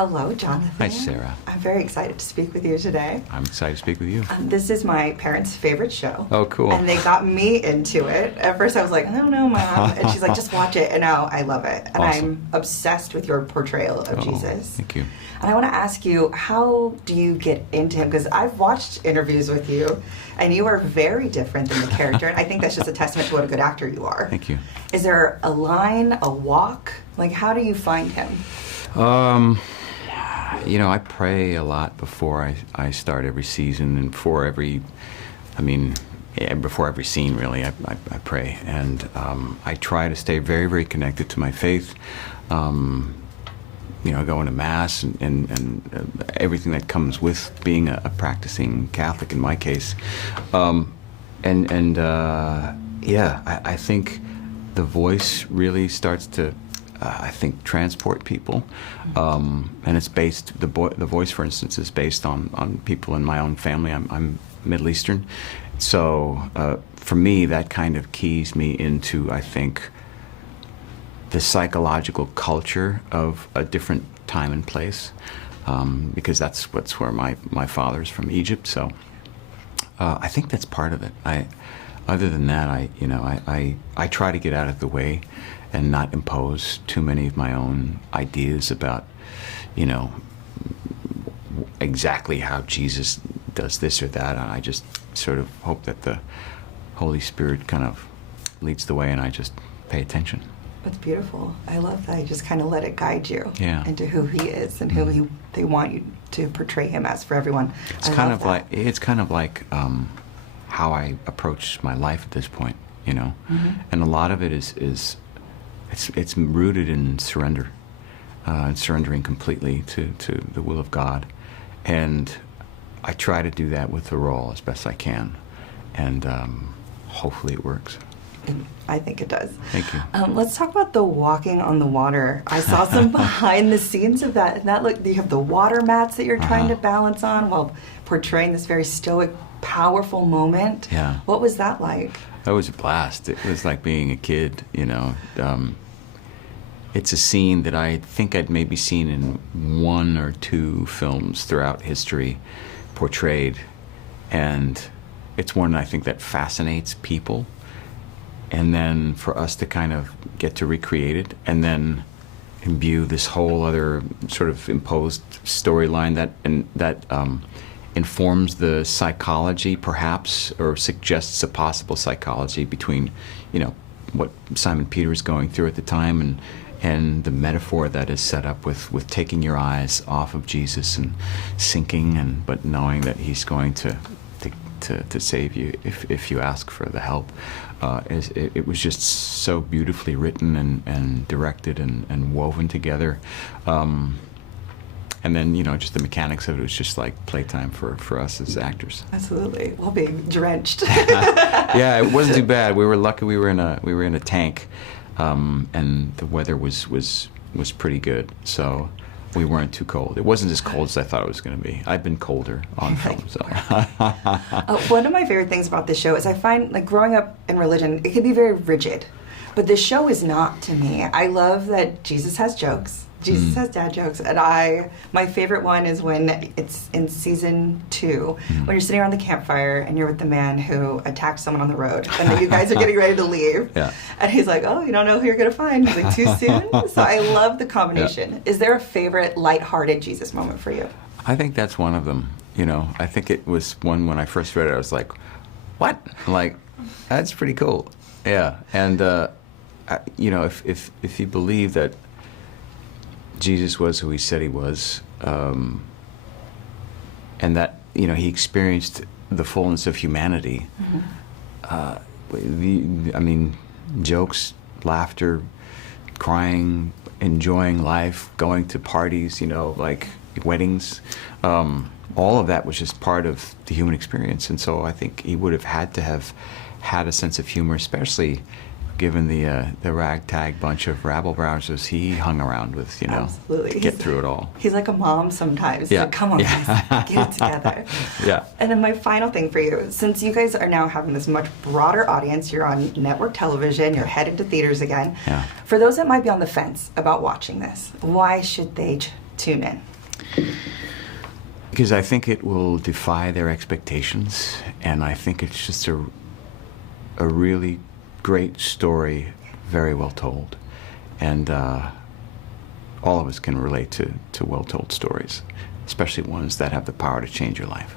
Hello, Jonathan. Hi, Sarah. I'm very excited to speak with you today. I'm excited to speak with you. This is my parents' favorite show. Oh, cool. And they got me into it. At first I was like, I don't know, Mom. And she's like, just watch it. And now I love it. And Awesome. I'm obsessed with your portrayal of Jesus. Thank you. And I want to ask you, how do you get into him? Because I've watched interviews with you, and you are very different than the character. And I think that's just a testament to what a good actor you are. Thank you. Is there a line, a walk? Like, how do you find him? I pray a lot before I start every season, and before every scene, really, I pray. And I try to stay very, very connected to my faith. Going to Mass and everything that comes with being a practicing Catholic, in my case. I think the voice really starts to, transport people. And it's based, the voice, for instance, is based on people in my own family. I'm Middle Eastern. So for me, that kind of keys me into, I think, the psychological culture of a different time and place, because that's where my father's from, Egypt. So I think that's part of it. Other than that, I try to get out of the way and not impose too many of my own ideas about, exactly how Jesus does this or that. I just sort of hope that the Holy Spirit kind of leads the way, and I just pay attention. That's beautiful. I love that. You just kind of let it guide you into who he is and who they want you to portray him as for everyone. It's kind of like how I approach my life at this point, and a lot of it is it's rooted in surrender, and surrendering completely to the will of God, and I try to do that with the role as best I can, and hopefully it works. I think it does. Thank you. Let's talk about the walking on the water. I saw some behind the scenes of that. And that look, you have the water mats that you're trying to balance on while portraying this very stoic, powerful moment. Yeah. What was that like? That was a blast. It was like being a kid, It's a scene that I think I'd maybe seen in 1 or 2 films throughout history portrayed. And it's one, I think, that fascinates people. And then for us to kind of get to recreate it and then imbue this whole other sort of imposed storyline that informs the psychology, perhaps, or suggests a possible psychology between, what Simon Peter is going through at the time and the metaphor that is set up with taking your eyes off of Jesus and sinking, but knowing that he's going to save you if you ask for the help. It was just so beautifully written and directed and woven together. And then, just the mechanics of it was just like playtime for us as actors. Absolutely. While being drenched. Yeah, it wasn't too bad. We were lucky. We were in a tank, and the weather was pretty good. So we weren't too cold. It wasn't as cold as I thought it was going to be. I've been colder on film. So. One of my favorite things about this show is I find, like, growing up in religion, it can be very rigid. But this show is not to me. I love that Jesus has jokes. Jesus has dad jokes. And my favorite one is when it's in season 2, when you're sitting around the campfire and you're with the man who attacked someone on the road. And then you guys are getting ready to leave. Yeah. And he's like, oh, you don't know who you're going to find. He's like, too soon? So I love the combination. Yeah. Is there a favorite lighthearted Jesus moment for you? I think that's one of them. I think it was one when I first read it, I was like, what? Like, that's pretty cool. Yeah. And, if you believe that Jesus was who he said he was, and that, he experienced the fullness of humanity. Jokes, laughter, crying, enjoying life, going to parties, like weddings, all of that was just part of the human experience. And so I think he would have had to have had a sense of humor, especially given the ragtag bunch of rabble-rousers he hung around with, Absolutely. To get through it all. He's like a mom sometimes. Yeah. Like, come on, guys, get it together. Yeah. And then my final thing for you, since you guys are now having this much broader audience, you're on network television, you're headed to theaters again. Yeah. For those that might be on the fence about watching this, why should they tune in? Because I think it will defy their expectations, and I think it's just a really great story, very well told. And all of us can relate to well-told stories, especially ones that have the power to change your life.